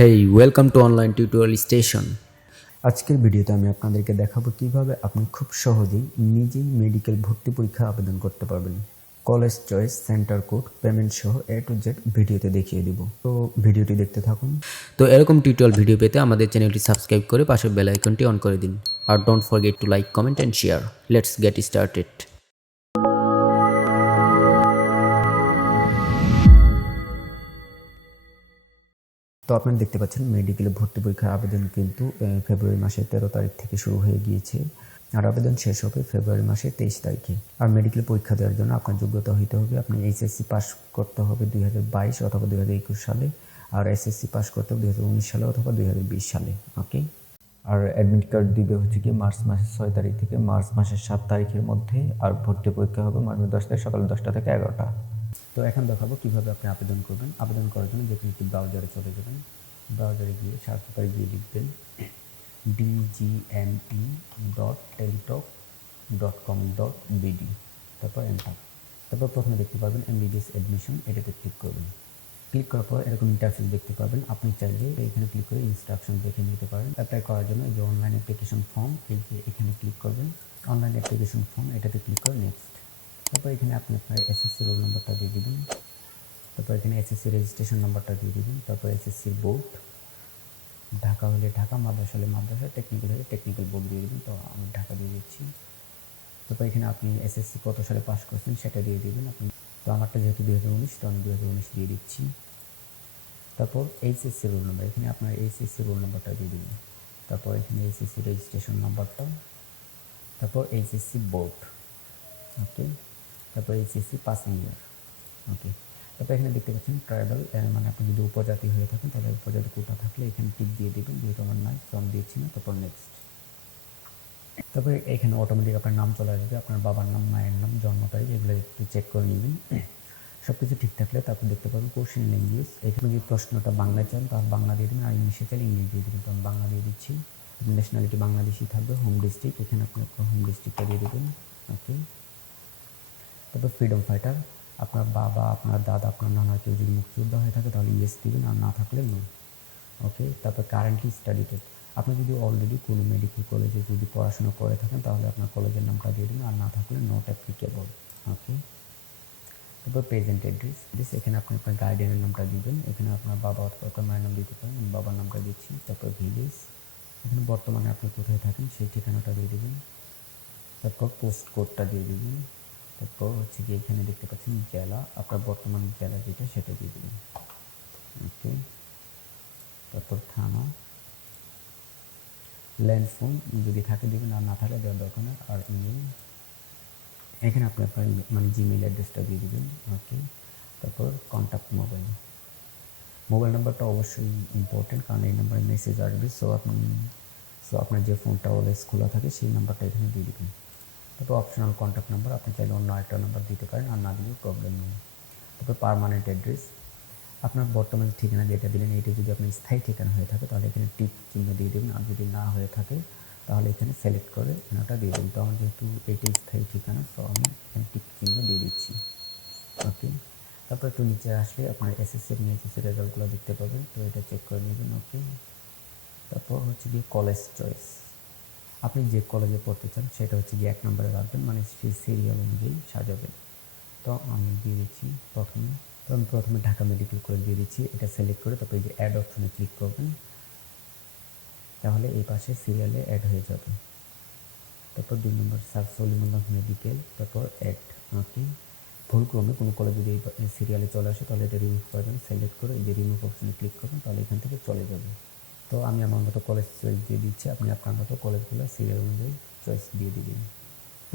Hey welcome to online tutorial station. আজকের ভিডিওতে আমি আপনাদেরকে দেখাবো কিভাবে আপনি খুব সহজেই নিজেই মেডিকেল ভর্তি পরীক্ষা আবেদন করতে পারবেন। College choice, centre code, payment সহ A to Z ভিডিওতে দেখিয়ে দিব। তো ভিডিওটি দেখতে থাকুন। তো এরকম টিউটোরিয়াল ভিডিও পেতে আমাদের চ্যানেলটি সাবস্ক্রাইব করে পাশের বেল আইকনটি অন করে দিন। আর don't forget to like, comment and share. Let's get started. তো আপনারা দেখতে পাচ্ছেন মেডিকেলে ভর্তি পরীক্ষার আবেদন কিন্তু ফেব্রুয়ারি মাসের 13 তারিখ থেকে শুরু হয়ে গিয়েছে, আর আবেদন শেষ হবে ফেব্রুয়ারি মাসের 23 তারিখে। আর মেডিকেল পরীক্ষা দেওয়ার জন্য আপনার যোগ্যতা হইতে হবে, আপনি এইচএসসি পাস করতে হবে 2022 অথবা 2021 সালে, আর এসএসসি পাস করতে হবে 2019 সালে অথবা 2020 সালে। ওকে। আর অ্যাডমিট কার্ড দিবে হচ্ছে কি মার্চ মাসের 6 তারিখ থেকে মার্চ মাসের 7 তারিখের মধ্যে, আর ভর্তি পরীক্ষা হবে মার্চ 10 তারিখ সকাল 10টা থেকে 11টা। তো এখন দেখাবো কীভাবে আপনি আবেদন করবেন। আবেদন করার জন্য যে কোনো একটি ব্রাউজারে চলে যাবেন। ব্রাউজারে গিয়ে সার্চ বারে গিয়ে লিখবেন dgme.teletalk.com.bd, তারপর এন্টার। তারপর প্রথমে দেখতে পাবেন এমবিবিএস অ্যাডমিশন, এটাতে ক্লিক করবেন। ক্লিক করার পর এরকম ইন্টারফেস দেখতে পাবেন। আপনি চাইলে এখানে ক্লিক করে ইনস্ট্রাকশন দেখে নিতে পারেন। অ্যাপ্লাই করার জন্য এই যে অনলাইন অ্যাপ্লিকেশন ফর্ম, এই যে এখানে ক্লিক করবেন। অনলাইন অ্যাপ্লিকেশন ফর্ম, এটাতে ক্লিক করে নেক্সট। তারপর এখানে আপনি আপনার এসএসসি রোল নাম্বারটা দিয়ে দিবেন। তারপর এখানে এসএসসি রেজিস্ট্রেশন নাম্বারটা দিয়ে দিবেন। তারপর এসএসসির বোর্ড, ঢাকা হলে ঢাকা, মাদ্রাসা হলে মাদ্রাসা, টেকনিক্যাল হলে টেকনিক্যাল বোর্ড দিয়ে দেবেন। তো আমি ঢাকা দিয়ে দিচ্ছি। তারপর এখানে আপনি এসএসসি কত সালে পাস করছেন সেটা দিয়ে দেবেন আপনি। তো আমারটা যেহেতু 2019, তো আমি 2019 দিয়ে দিচ্ছি। তারপর এইচএসসি রোল নাম্বার, এখানে আপনার এইচএসসি রোল নাম্বারটা দিয়ে দেবেন। তারপর এখানে এইচএসসি রেজিস্ট্রেশন নাম্বারটা, তারপর এইচএসসি বোর্ড। ওকে। তারপর এইচএসসি পাসিং ইয়ার। ওকে। তারপর এখানে দেখতে পাচ্ছেন ট্রাইবাল, মানে আপনি যদি উপজাতি হয়ে থাকেন তাহলে উপজাতি কোটা থাকলে এখানে টিক দিয়ে দেবেন, যেহেতু আমার নাই তো আমি দিচ্ছি না। তারপর নেক্সট। তারপরে এখানে অটোমেটিক আপনার নাম চলে আসবে, আপনার বাবার নাম, মায়ের নাম, জন্ম তারিখ, এগুলো একটু চেক করে নেবেন। সব কিছু ঠিক থাকলে তারপর দেখতে পাবেন কোশ্চেন ল্যাঙ্গুয়েজ। এখানে যদি প্রশ্নটা বাংলায় চান তাহলে বাংলা দিয়ে দেবেন, আর ইংলিশে চাইলে ইংলিশ দিয়ে দেবেন। তো আমি বাংলা দিয়ে দিচ্ছি। ন্যাশনালিটি বাংলাদেশি থাকবে। হোম ডিস্ট্রিক্ট, এখানে আপনি আপনার হোম ডিস্ট্রিক্টটা দিয়ে দেবেন। ওকে। তারপর ফ্রিডম ফাইটার, আপনার বাবা, আপনার দাদা, আপনার নানা কেউ যদি মুক্তিযোদ্ধা হয়ে থাকে তাহলে ইয়েস দিবেন, আর না থাকলে নো। ওকে। তারপর কারেন্টলি স্টাডিটেড, আপনি যদি অলরেডি কোনো মেডিকেল কলেজে যদি পড়াশোনা করে থাকেন তাহলে আপনার কলেজের নামটা দিয়ে দেবেন, আর না থাকলে নট অ্যাপ্লিকেবল। ওকে। তারপর প্রেজেন্ট অ্যাড্রেস, এখানে আপনি আপনার গার্ডিয়ানের নামটা দিবেন। এখানে আপনার বাবা অথবা আপনার মায়ের নাম দিতে পারেন, আমি বাবার নামটা দিচ্ছি। তারপর ভিলেজ, এখানে বর্তমানে আপনি কোথায় থাকেন সেই ঠিকানাটা দিয়ে দেবেন। তারপর পোস্ট কোডটা দিয়ে দেবেন। তারপর হচ্ছে কি এখানে দেখতে পাচ্ছেন জেলা, আপনার বর্তমান জেলা যেটা সেটা দিয়ে দেবেন। ওকে। তারপর থানা, ল্যান্ডফোন যদি থাকে দেবেন, আর না থাকলে দেওয়ার দরকার নেই। আর ইমেল, এখানে আপনি আপনার মানে জিমেইল অ্যাড্রেসটা দিয়ে দেবেন। ওকে। তারপর কন্ট্যাক্ট মোবাইল নাম্বারটা অবশ্যই ইম্পর্টেন্ট, কারণ এই নাম্বারে মেসেজ আসবে। সো আপনার যে ফোনটা অলওয়েজ খোলা থাকে সেই নাম্বারটা এখানে দিয়ে দেবেন। তারপর অপশনাল কন্ট্যাক্ট নাম্বার, আপনি চাইলে অন্য আরেকটা নাম্বার দিতে পারেন, আর না দিলেও প্রবলেম নেই। তারপর পার্মানেন্ট অ্যাড্রেস, আপনার বর্তমান ঠিকানা যেটা দিলেন এইটা যদি আপনার স্থায়ী ঠিকানা হয়ে থাকে তাহলে এখানে টিক চিহ্ন দিয়ে দেবেন, আর যদি না হয়ে থাকে তাহলে এখানে সিলেক্ট করে এনাটা দিয়ে দেবেন। তো আমার যেহেতু এইটাই স্থায়ী ঠিকানা, সো আমি এখানে টিক চিহ্ন দিয়ে দিচ্ছি। ওকে। তারপর একটু নিচে আসলে আপনার এসএসসি এবং এইচএসসি রেজাল্টগুলো দেখতে পাবেন, তো এটা চেক করে নেবেন। ওকে। তারপর হচ্ছে গিয়ে কলেজ চয়েস, আপনি যে কলেজে পড়তে চান সেটা হচ্ছে গিয়ে 1 নম্বরে রাখবেন, মানে সেই সিরিয়াল অনুযায়ী সাজাবেন। তো আমি দিয়ে দিচ্ছি প্রথমে ঢাকা মেডিকেল কলেজ দিয়ে দিচ্ছি। এটা সিলেক্ট করে তারপর এই যে অ্যাড অপশনে ক্লিক করবেন, তাহলে এই পাশে সিরিয়ালে অ্যাড হয়ে যাবে। তারপর 2 নম্বর স্যার সলিমুল্লাহ মেডিকেল, তারপর অ্যাড। ওকে। ভুলক্রমে কোনো কলেজ যদি এই সিরিয়ালে চলে আসে তাহলে এটা রিমুভ করবেন, সিলেক্ট করে এই যে রিমুভ অপশনে ক্লিক করবেন, তাহলে এখান থেকে চলে যাবে। তো আমি আমার মতো কলেজ চয়েস দিয়ে দিচ্ছি, আপনি আপনার মতো কলেজগুলো সিরিয়াল অনুযায়ী চয়েস দিয়ে দিবেন।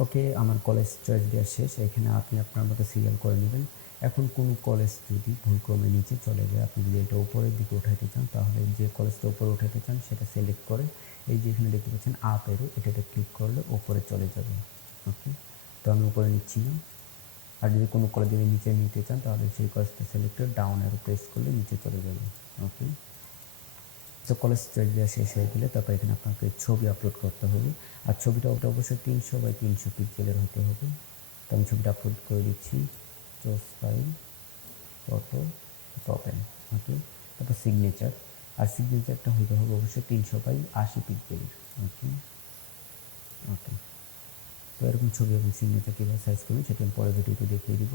ওকে, আমার কলেজ চয়েস দেওয়া শেষ। এখানে আপনি আপনার মতো সিরিয়াল করে নেবেন। এখন কোনো কলেজ যদি ভুলক্রমে নিচে চলে যায়, আপনি যদি এটা উপরের দিকে উঠাইতে চান তাহলে যে কলেজটা উপরে উঠাইতে চান সেটা সিলেক্ট করে এই যে এখানে দেখতে পাচ্ছেন আপ এরো, এটাতে ক্লিক করলে উপরে চলে যাবে। ওকে। তো আমি উপরে নিচ্ছি না। আর যদি কোনো কলেজ যদি নিচে নিতে চান তাহলে সেই কলেজটা সিলেক্ট করে ডাউন এরো প্রেস করলে নিচে চলে যাবে। ওকে। তো কলেজ চয়েস দেওয়া শেষ হয়ে গেলে তারপর এখানে আপনাকে ছবি আপলোড করতে হবে, আর ছবিটা অবশ্যই 300 বাই 300 পিক্সেলের হতে হবে। তো আমি ছবিটা আপলোড করে দিচ্ছি। Choose file, photo, open. Okay. তারপর সিগনেচার, আর সিগনেচারটা হইতে হবে অবশ্যই 300/80 পিক্সেলের। ওকে ওকে, তো এরকম ছবি এবং সিগনেচার কীভাবে সাইজ করবেন সেটা আমি পরের ভিডিওতে দেখিয়ে দিব।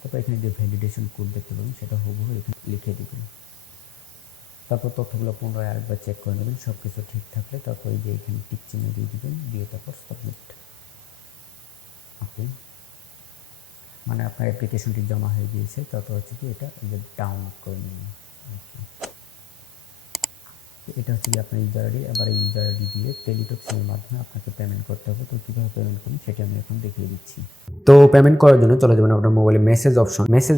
তারপর এখানে যে ভ্যালিডেশন কোড দেখতে পাবেন সেটা হুবহু এখানে লিখে দেবেন। তারপর তথ্যগুলো পুনরায় আরেকবার চেক করে নেবেন, সব কিছু ঠিক থাকলে তারপর এই যে এখানে টিক চিহ্ন দিয়ে দিবেন, দিয়ে তারপর সাবমিট। ওকে, মানে আপনার অ্যাপ্লিকেশনটি জমা হয়ে গিয়েছে। তারপর হচ্ছে কি এটা যে ডাউনলোড করে নিন। ওকে, এটা হচ্ছে কি আপনার ইউজার আইডি। এবার এই ইউজার আইডি দিয়ে টেলিটক সিমের মাধ্যমে আপনাকে পেমেন্ট করতে হবে। তো কীভাবে পেমেন্ট করবেন সেটা আমি এখন দেখিয়ে দিচ্ছি। তো পেমেন্ট করার জন্য চলে যাবেন আপনার মোবাইলে মেসেজ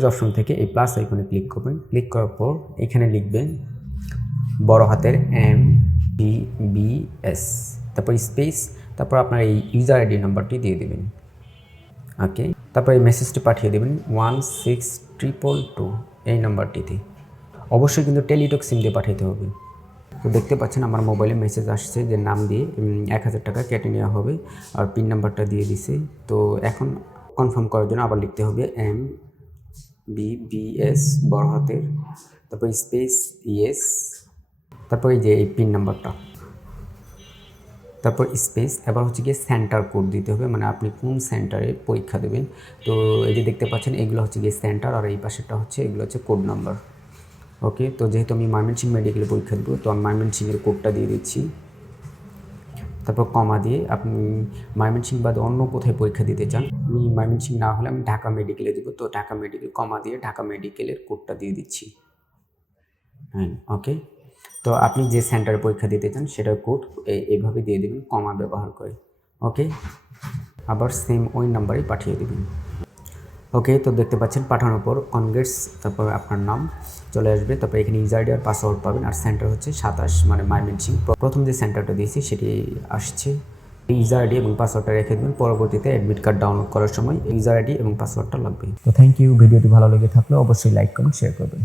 অপশন থেকে এই প্লাস আইকনে ক্লিক করবেন। ক্লিক করার পর এখানে লিখবেন বড় হাতের MBBS, তারপর স্পেস, তারপর আপনার এই ইউজার আইডি নাম্বারটি দিয়ে দেবেন। ওকে, তারপর এই মেসেজটি পাঠিয়ে দেবেন 16222 এই নাম্বারটিতে। অবশ্যই কিন্তু টেলিটক সিম দিয়ে পাঠাতে হবে। তো দেখতে পাচ্ছেন আমার মোবাইলে মেসেজ আসছে যে নাম দিয়ে 1000 টাকা কেটে নেওয়া হবে, আর পিন নাম্বারটা দিয়ে দিছে। তো এখন কনফার্ম করার জন্য আবার লিখতে হবে MBBS বড় হাতের, তারপর স্পেস ইয়েস, তারপর এই যে এই পিন নাম্বারটা, তারপর স্পেস। এবার হচ্ছে গিয়ে সেন্টার কোড দিতে হবে, মানে আপনি কোন সেন্টারে পরীক্ষা দেবেন। তো এই যে দেখতে পাচ্ছেন এগুলো হচ্ছে গিয়ে সেন্টার, আর এই পাশেরটা হচ্ছে এগুলো হচ্ছে কোড নাম্বার। ওকে, তো যেহেতু আমি ময়মনসিংহ মেডিকেলে পরীক্ষা দেবো, তো আমি ময়মনসিংহের কোডটা দিয়ে দিচ্ছি। তারপর কমা দিয়ে আপনি ময়মনসিংহ বাদে অন্য কোথায় পরীক্ষা দিতে চান, আমি ময়মনসিংহ না হলে আমি ঢাকা মেডিকেলে দেবো, তো ঢাকা মেডিকেল কমা দিয়ে ঢাকা মেডিকেলের কোডটা দিয়ে দিচ্ছি। হ্যাঁ, ওকে, তো আপনি যে সেন্টারে পরীক্ষা দিতে চান সেটার কোড এইভাবে দিয়ে দেবেন কমা ব্যবহার করে। ওকে, আবার সেম ওই নাম্বারেই পাঠিয়ে দেবেন। ওকে, তো দেখতে পাচ্ছেন পাঠানোর পর কনগ্রেটস, তারপর আপনার নাম চলে আসবে। তারপর এখানে ইউজার আইডি আর পাসওয়ার্ড পাবেন, আর সেন্টার হচ্ছে 27 মানে ময়মনসিংহ। প্রথম যে সেন্টারটা দিয়েছি সেটি আসছে। এই ইউজার আইডি এবং পাসওয়ার্ডটা রেখে দেবেন, পরবর্তীতে অ্যাডমিট কার্ড ডাউনলোড করার সময় ইউজার আইডি এবং পাসওয়ার্ডটা লাগবে। তো থ্যাংক ইউ, ভিডিওটি ভালো লেগে থাকলে অবশ্যই লাইক করুন, শেয়ার করবেন।